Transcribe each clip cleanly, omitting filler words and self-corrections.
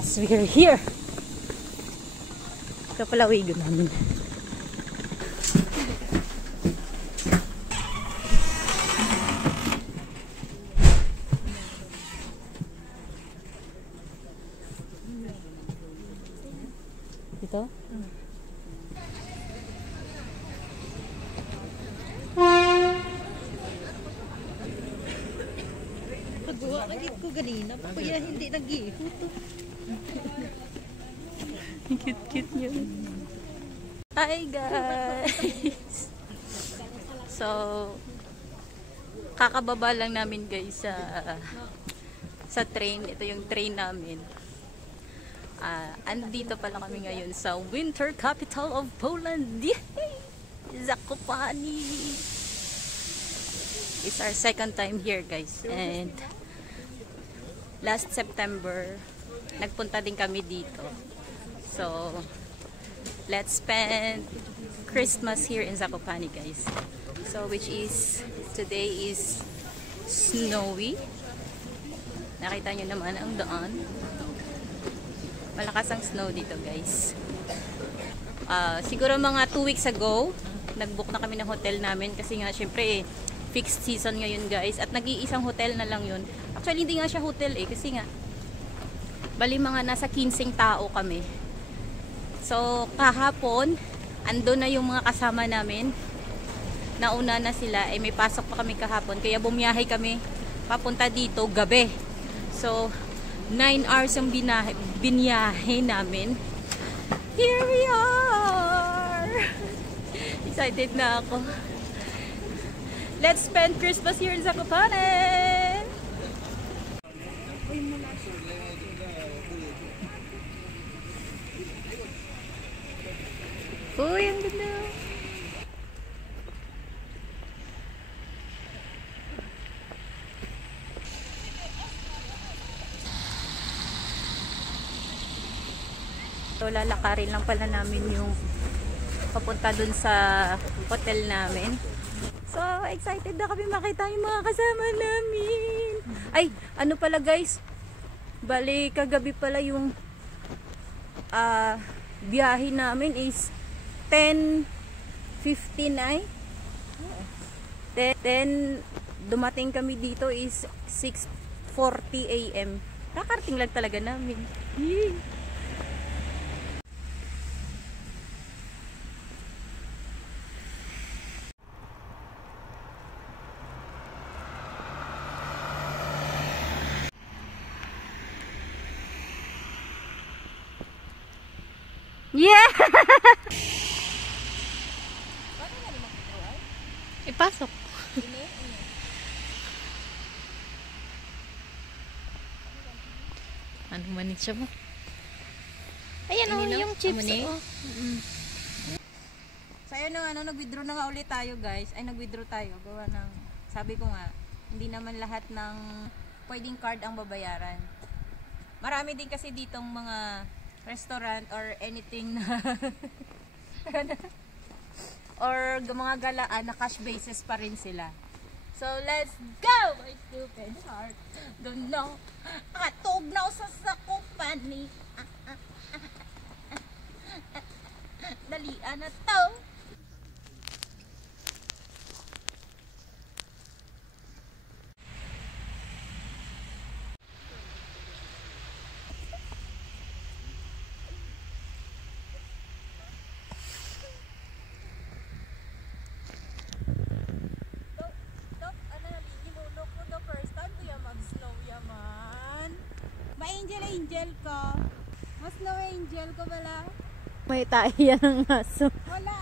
Yes, we're here. Ito pala wigo namin. Ito? Pagawa nagit ko ganina, kaya hindi nag-iikot. Cute yun. Hi guys! So, kakababa lang namin guys sa train. Ito yung train namin. Andito pala kami ngayon sa winter capital of Poland. Zakopane! It's our second time here guys. And last September, nagpunta din kami dito. So, let's spend Christmas here in Zakopane guys. So, which is, today is snowy. Nakita nyo naman ang daan. Malakas ang snow dito guys. Siguro mga 2 weeks ago, nag-book na kami ng hotel namin kasi nga syempre fixed season ngayon guys. At nag-iisang hotel na lang yun. Actually, hindi nga siya hotel kasi nga bali mga nasa 15 tao kami. So, kahapon, ando na yung mga kasama namin. Nauna na sila. May pasok pa kami kahapon. Kaya bumiyahe kami papunta dito gabi. So, 9 hours yung biniyahe namin. Here we are! Excited na ako. Let's spend Christmas here in Zakopane! Uy, ang ganda! So, lalakarin lang pala namin yung papunta dun sa hotel namin. So, excited na kami makita yung mga kasama namin. Ay, ano pala guys? Bali, kagabi pala yung biyahe namin is 10:59. Then, dumating kami dito is 6:40 AM. Nakarating lang talaga namin. Yee! Yeah! Ipasok. Ano manit siya mo? Ayan o, yung chips. So ayun na nga, nag-withdraw na nga ulit tayo guys. Ay, nag-withdraw tayo. Gawa ng, sabi ko nga, hindi naman lahat ng pwedeng card ang babayaran. Marami din kasi ditong mga restaurant or anything na or mga galaan na cash basis pa rin sila. So let's go! My stupid heart don't know. Katog na sa Zakopane. Dalian na to. Angel ko. Mas no angel ko pala. May tayo yan ng aso. Wala.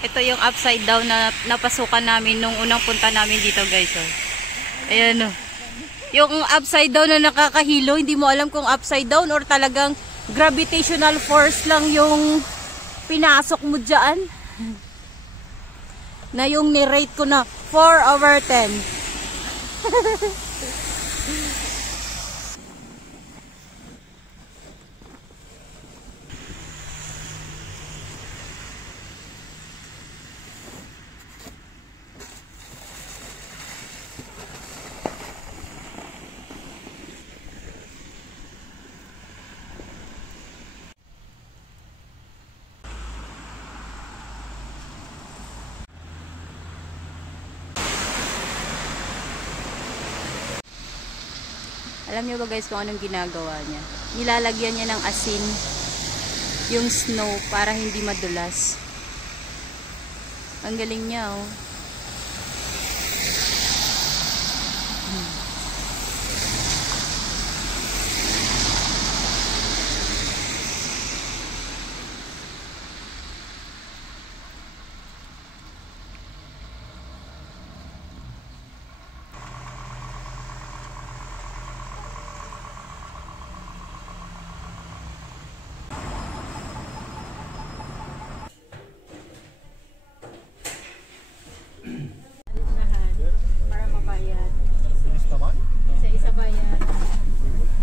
Ito yung upside down na napasukan namin nung unang punta namin dito guys. Oh. Ayan o. Yung upside down na nakakahilo, hindi mo alam kung upside down or talagang gravitational force lang yung pinasok mo dyan. Na yung ni-rate ko na 4/10. Alam niyo ba guys kung anong ginagawa niya? Nilalagyan niya ng asin yung snow para hindi madulas. Ang galing niya oh.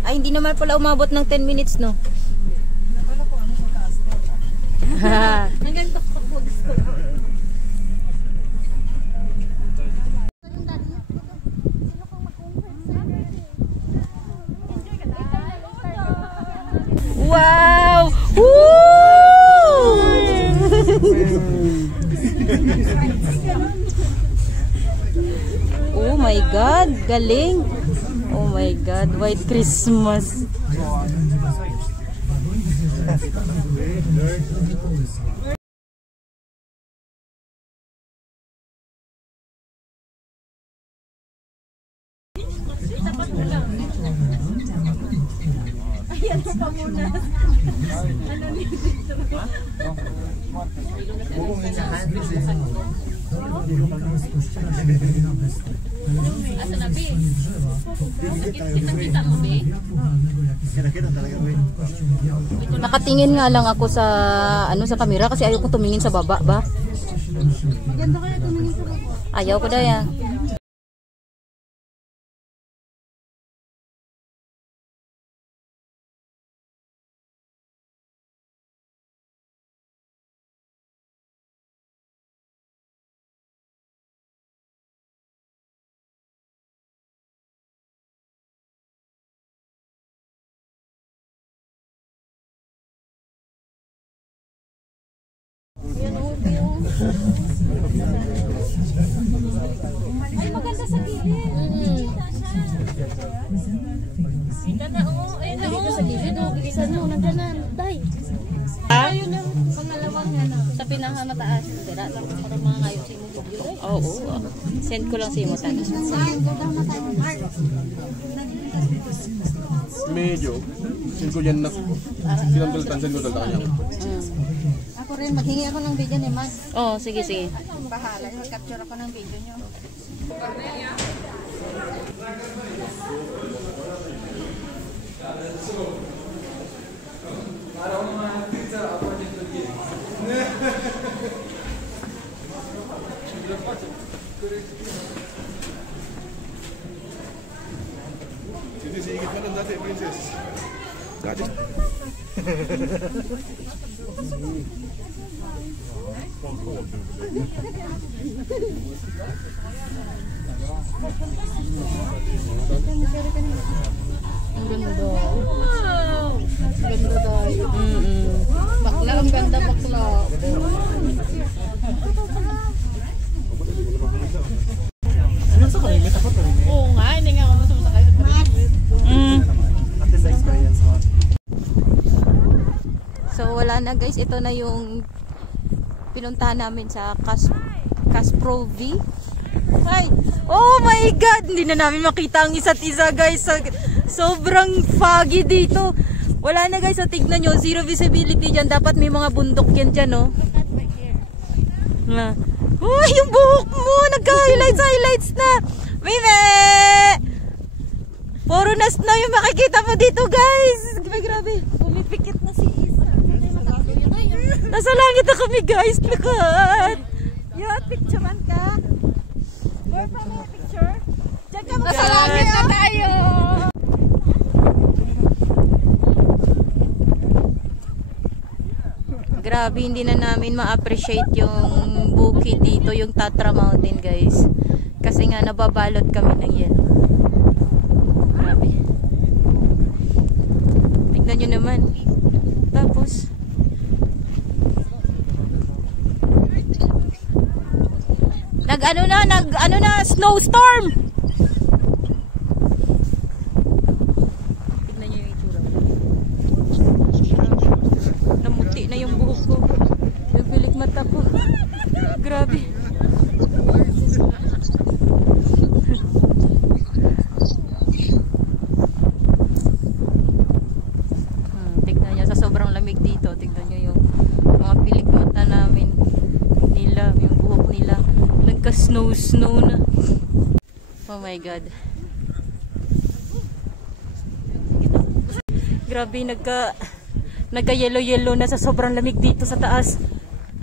Ay, hindi naman pala umabot ng 10 minutes, no? Akala ko ano sa taas na. Hanggang takpag gusto. Wow! Woo! Oh my God, galing! Oh my God, White Christmas. Ayan pa muna. Ano nito? Asa na be? Kita mo be? Nakatingin nga lang ako sa sa kamera kasi ayaw ko tumingin sa baba ba? Maganda kaya tumingin sa baba. Ayaw ko daya. Ay, maganda sa gilid. Kana o, ayun na dito sa gilid o, bilisan mo, nandanan, tay. Ayun na, pangalawang yan sa pinakamataas. Tira lang para mga ngayon sa imong video. Oo. Send ko lang sa imo tan. Medyo. Send ko yan na. Sinambaltan, send ko talaga niya. Ako rin, maghingi ako ng video ni Mag. Oh, sige sige. Bahala, mag-capture ako ng video nyo. Sige, sige pa lang dati, princess. Dati. Ang ganda. Wow! Ganda tayo. Bakla, ang ganda bakla. Oo nga, hindi nga ako masasakay sa paligid. So wala na guys, ito na yung pinuntahan namin sa Kasprovi. Ay, oh my God, hindi na namin makita ang isa't isa guys. Sobrang foggy dito. Wala na guys, so tignan nyo, zero visibility dyan. Dapat may mga bundok yan dyan, no? Oh, yung buhok mo, nagka-highlights na. Mime! Puro na snow yung makikita mo dito guys. Grabe, pumipikit na si Isa. Nasa langit na kami guys. Lakat. Yun, picturean ka. Boyfriend mo picture. Diyan ka Nasa langit na tayo! Grabe, hindi na namin ma-appreciate yung bukid dito, yung Tatra Mountain guys. Kasi nga nababalot kami ng yelo. Grabe. Tignan nyo naman. Tapos nag snowstorm. Tignan nyo yung itsura. Namuti na yung buhok ko. Nagbilik mata ko. Grabe. Tignan nyo, sa sobrang lamig dito, tignan nyo yung mga pilik mata namin nila, yung buhok nila nagka-snow na. Oh my god. Grabe, nagka-yellow na sa sobrang lamig dito sa taas.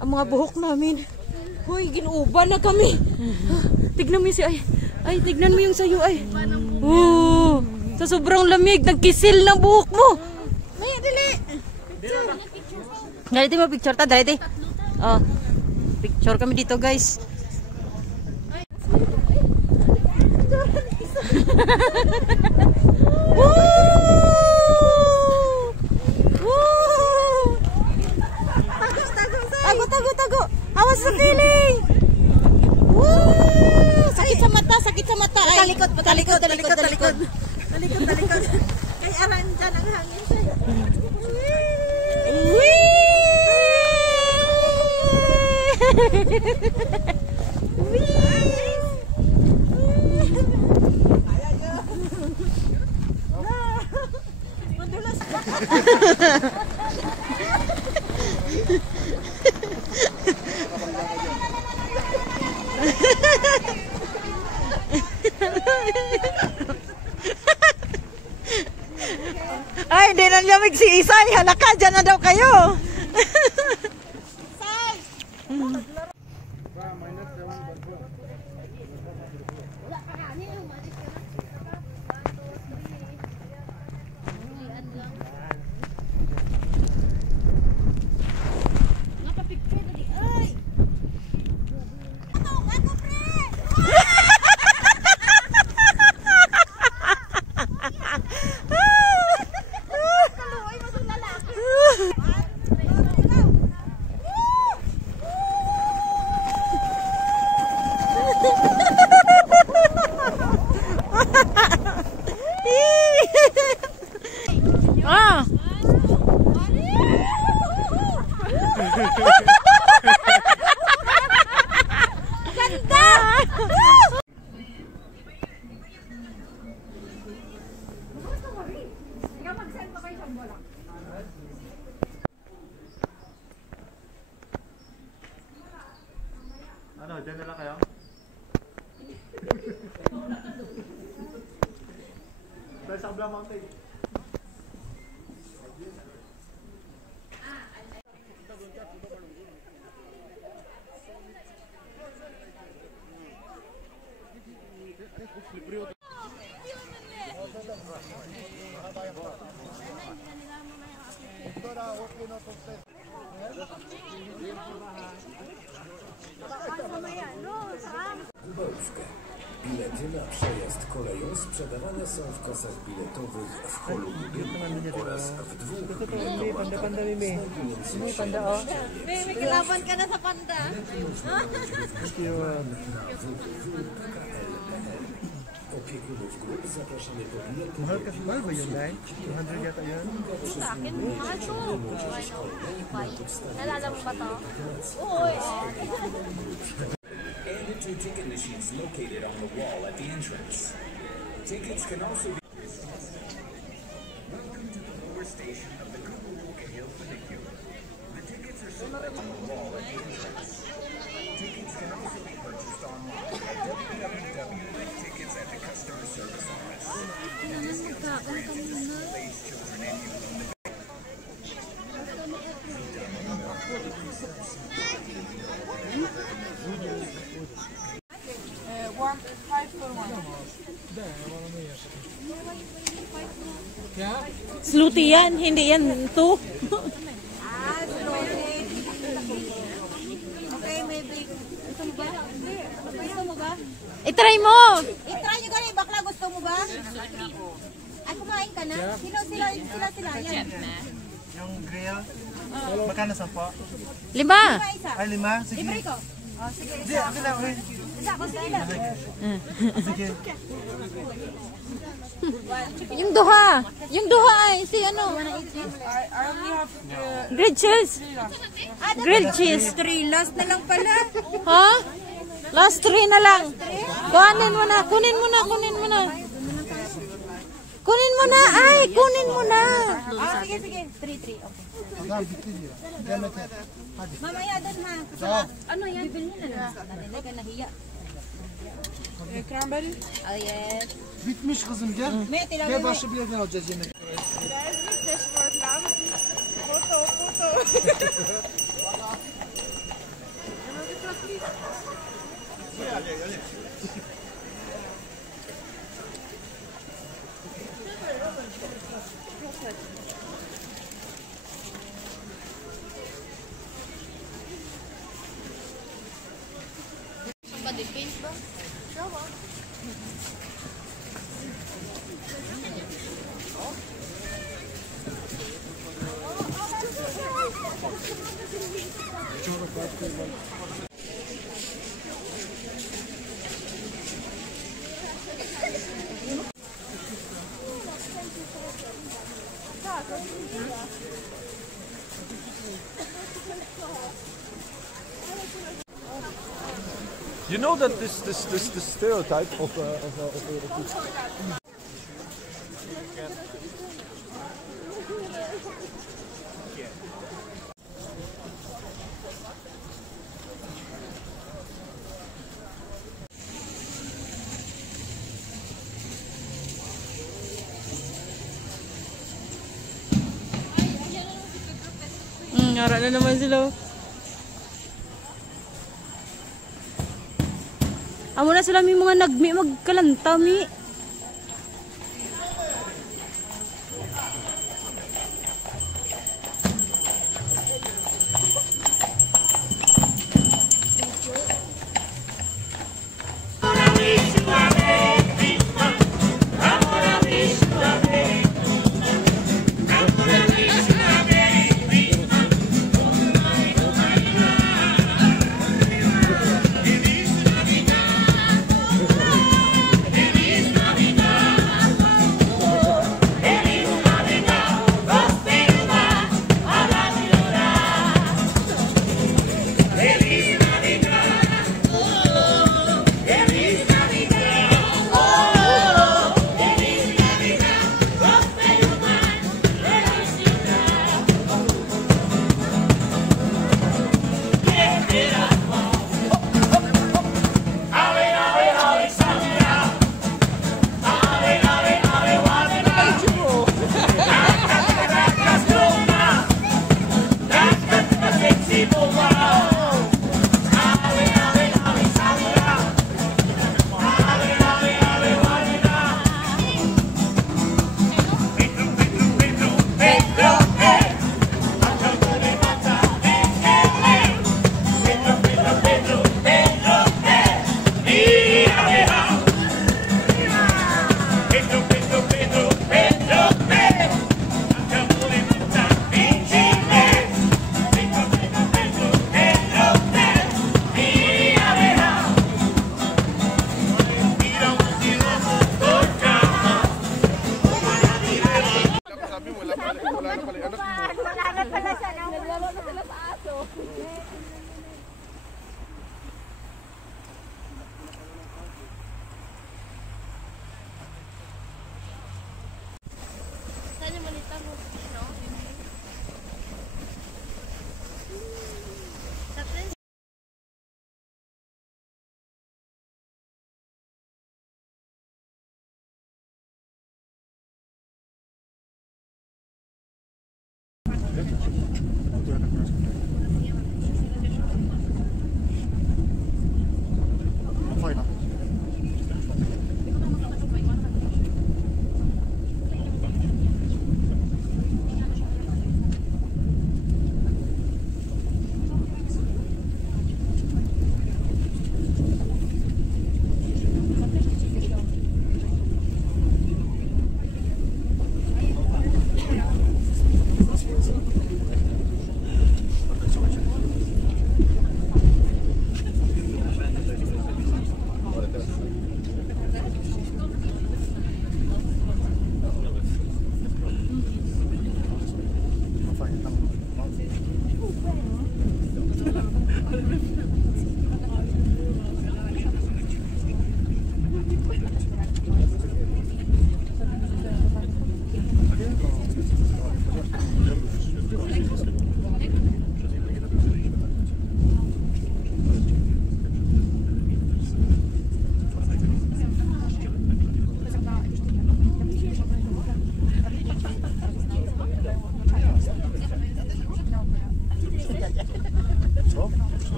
Ang mga buhok namin. Hoy, ginuuban na kami. Tignan mo yung tignan mo yung sayo ay. Oh, sa sobrang lamig, nagkisil ng buhok mo. May dili. Dali mo picture ta, dali. Oh. Picture kami dito, guys. Tago. Awas sa feeling. Woo! Sakit sa mata. Talikod. Talikod. Kay aran dyan ang hangin sa'yo. Ay, hindi na lamig si Isay. Halaka, dyan na daw kayo. Ah! Ano, dyan na lang kayo? Tayo sa Kablang Mountain. Lubelskę. Bilety na przejazd koleją sprzedawane są w kasach biletowych w holu budynku oraz w dwóch biletomatach znajdujących się May kalaban ka na sa panda. opiekunów grup zapraszamy po bilety. Mahal kasi ba yun, Day? 200 yata yun? Sa akin, mahal to. Nalala mo ba to? Oo, And the two ticket machines located on the wall at the entrance. Tickets can also be... Welcome to the lower station of the Kukuruka Hill Funicular. The tickets are sold on the wall at the entrance. Tickets can also be purchased online at www.tickets at the customer service office. The discounts are granted to school-aged children and youth on the Sluti yan, hindi yan 2. Okay, maybe. Gusto mo ba? I-try mo! I-try nyo ganun, bakla gusto mo ba? Ay, kumain ka na? Sila. Yan. Yung grill, magkano 10? 5. Isa. Ay, 5? Sige. Libre ko. Oh, sige. Hindi, okay lang. Okay. Isa, sige lang. Sige. Yung duha. Yung duha ay si ano? Grilled cheese. Grilled cheese. 3 last na lang pala. Ha? Last 3 na lang. Kunin mo na. Kunin mo na. Kunin mo na. Ah, sige. 3. Okay. Mamaya doon ha. Ano yan? Bibilhin na lang. Hindi ka nahiya. Cranberry? Oh yes. Bitmiş kızım gel. Mete, Gel başka bir yerden alacağız yemek. You know that this stereotype of Ngara na naman sila. Amo na sila may mga nagmi magkalanta mi.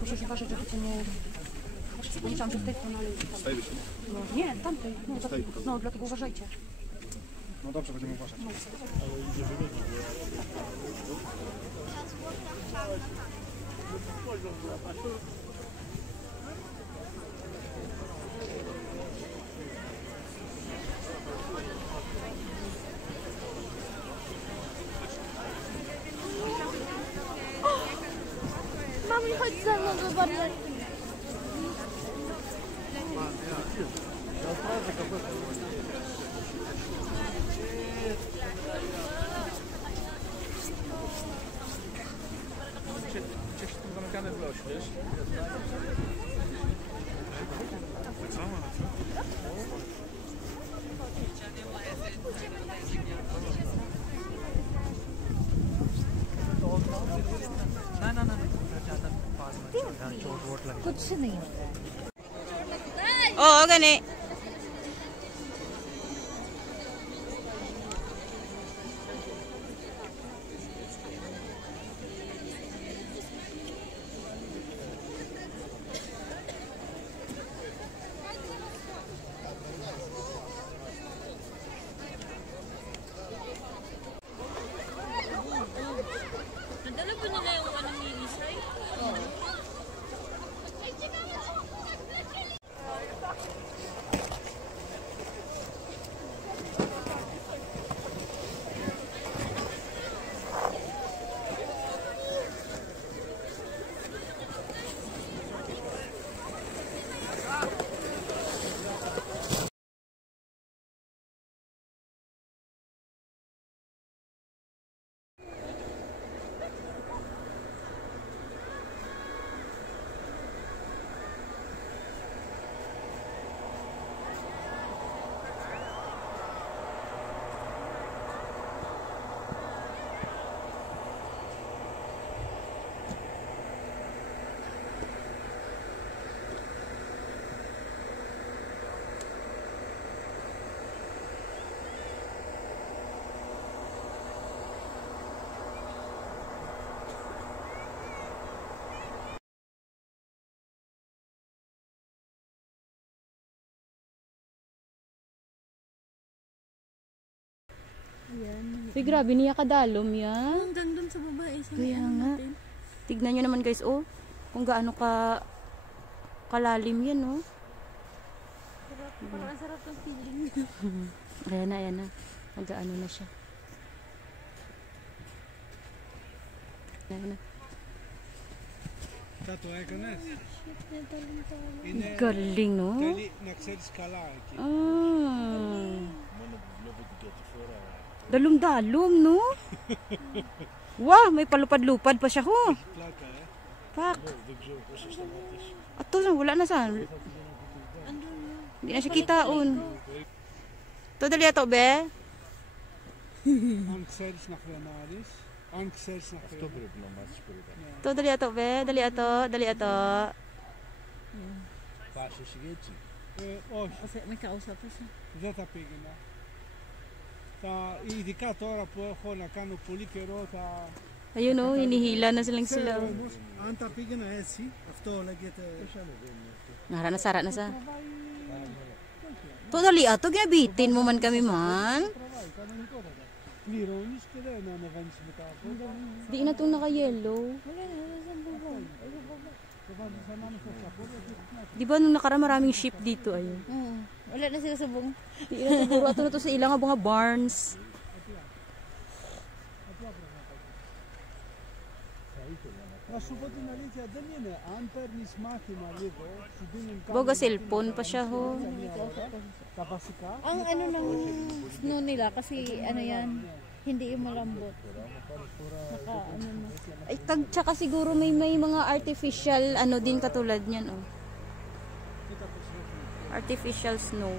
Muszę się ważyć, żeby cię nie... Myślałam, że w tej stronie, ale... No, nie, tamtej. No, dlatego uważajcie. No dobrze, będziemy uważać. Mami, chodź ze mną do barier. Gdzieś tu zamykane w loś, wiesz? Oo, gani. Nadala ba nila yung ano ni Isay? Uy, grabe niya kadalom yan. Hanggang dun sa babae. Kaya nga. Tignan nyo naman guys, oh. Kung gaano ka kalalim yan, oh. Parang sarap ng feeling. Ayan na, ayan na. Mag-ano na siya. Ayan na. Tato έκανες. Galing, no? Θέλει να ξέρεις καλά εκεί. Ah. Dalom-dalom, no? Wow, may palupad-lupad pa siya, ho. Πλάκα, Pak. Ato, wala na saan. Hindi na siya kitaon. To dali ato, be? Αν ξέρεις να φρενάρεις, αν ξέρεις να φρενάρεις. Αυτό πρέπει να μάθεις πρώτα. To dali ato, be? Dali ato, dali ato. Πας εσύ έτσι. Όχι. May kausap pa siya. Δεν θα πήγαινα. Ειδικά τώρα που έχω να κάνω πολύ καιρό τα... Ayun, oh, hinihila na silang Ξέρω sila. όμως, αν τα πήγαινα έτσι, αυτό λέγεται... Nara na, sara na sa. To dali ato, ginabitin mo man kami man. Πληρώνεις και δεν ανεβαίνεις μετά από. Di na itong naka-yellow. Di ba nung nakaraan maraming ship dito, ayun. Wala na sila sa buong. Di na siguro ato na to sa ilang mga barns. Να σου πω την αλήθεια, δεν είναι. Αν παίρνεις μάθημα λίγο, σου δίνουν Boga cellphone pa siya, ho. τα βασικά. Ang ano ng snow nila kasi ano yan, hindi yung malambot. Naka ano na. Ay, tsaka siguro may mga artificial ano din katulad niyan, oh. Artificial snow.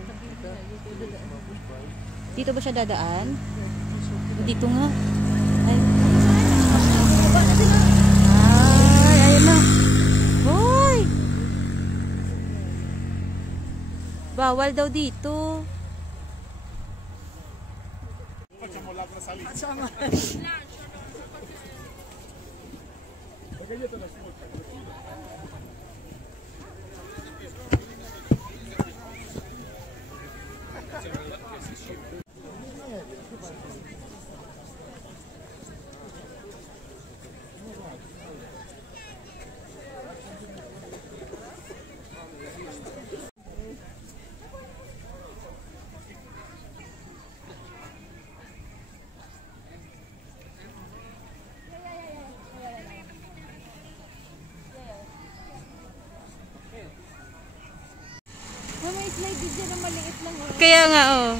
Dito ba siya dadaan? Dito nga. Ay. Ay, ayun na. Hoy! Bawal daw dito. May slide dyan na maliit lang. Kaya nga, oh.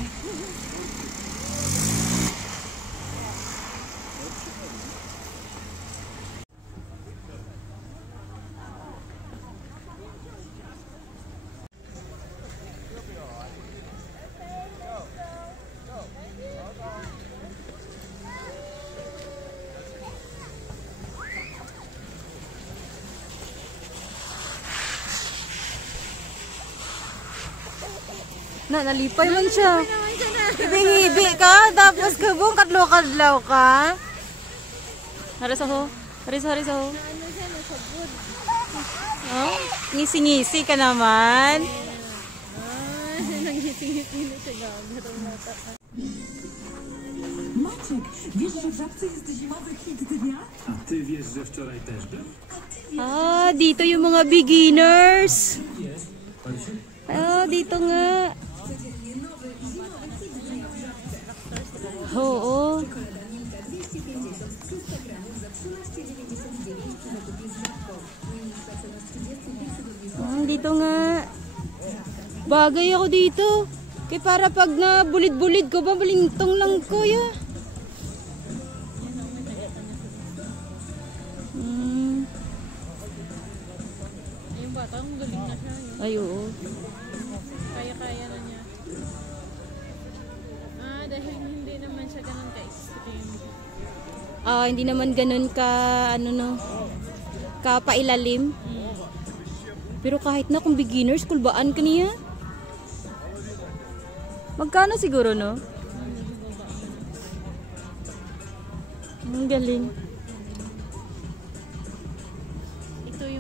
Na, nalipay man siya. Hibi-hibi ka, tapos kabong kadlaw-kadlaw ka. Haris ako. Haris ako. Oh, ngisi-ngisi ka naman. Nanghising-hising na siya gagawin mata. Maciek, wiesz, że w Żabce jest zimowy hit dnia? A ty wiesz, że wczoraj też był? Ah, dito yung mga beginners. Ah, dito nga. Oo. Dito nga. Bagay ako dito. Kaya para pag nabulid-bulid ko, babalintong lang ko ya. Yung bata, ang galing na siya. Ay, oo. Kaya-kaya na niya. Dahil hindi naman siya ganun ka-extreme. Hindi naman ganun ka, ano no, ka pailalim. Pero kahit na kung beginners, kulbaan ka niya. Magkano siguro, no? Ang galing.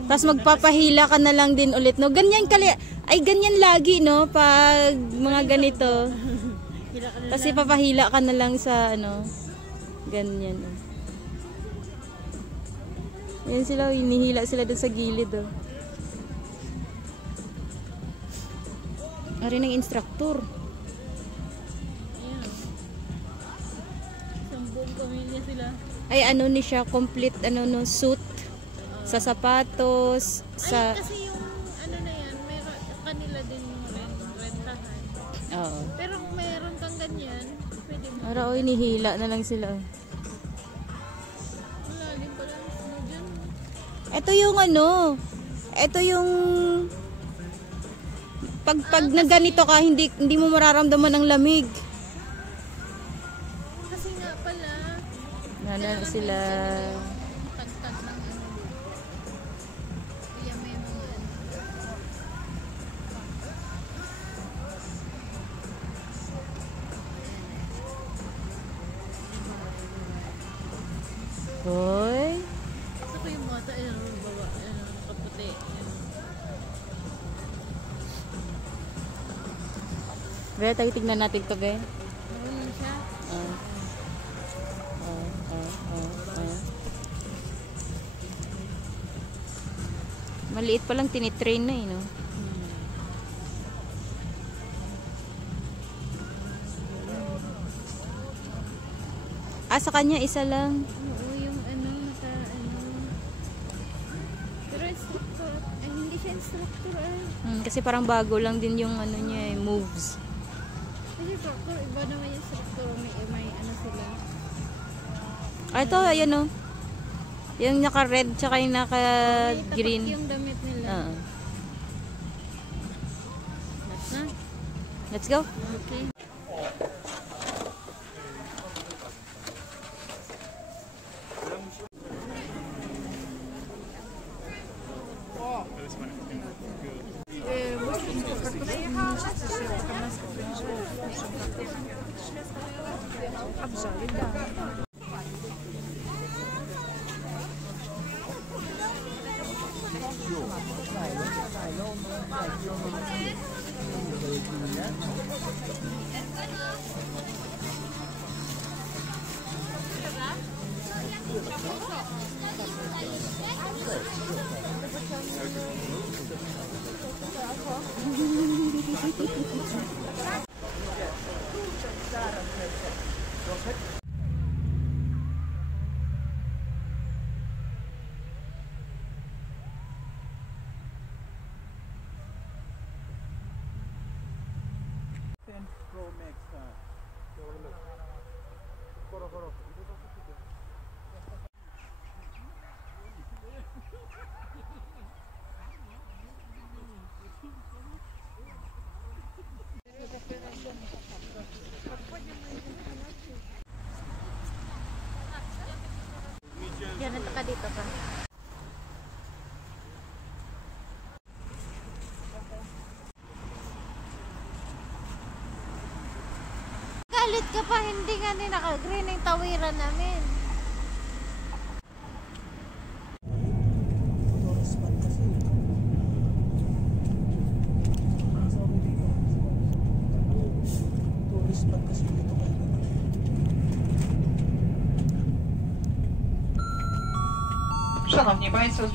Tapos magpapahila ka na lang din ulit, no? Ganyan ganyan lagi, no? Pag mga ganito. Kasi papahila ka na lang sa, ano, ganyan, no? Yan sila, hinihila sila doon sa gilid, oh. Ari ng instructor. Ayan. Isang buong pamilya sila. Ay, ano ni siya, complete, ano no, suit. Sa sapatos, sa... Kasi yung, ano na yan, meron, kanila din yung rentahan. Oo. Pero kung meron kang ganyan, pwede mo. Ara, oy, nihila na lang sila. Wala din pala ang snow dyan. Ito yung ano, ito yung... Pag na ganito ka, hindi mo mararamdaman ang lamig. Kasi nga pala, Nana sila... tagtag ng ano. Kaya may mga ano. Hoy. Gusto ko yung mata, bawa, kaputi. Be, tayo tignan natin to, be. Ano siya? Maliit pa lang, tinitrain na, eh, no? Sa kanya, isa lang. Oo, yung ano, Pero instructor, hindi siya instructor, Kasi parang bago lang din yung ano niya, moves. Kasi instructor, iba naman yung instructor, may ano sila. Ito, ayan, no? Yung naka-red, tsaka yung naka-green. Yung damit nila. Let's go. Okay. Pro Max car. Yan, nandito ka dito ka. Galit ka pa, hindi nga din naka-green yung tawiran namin. Szanowni Państwo,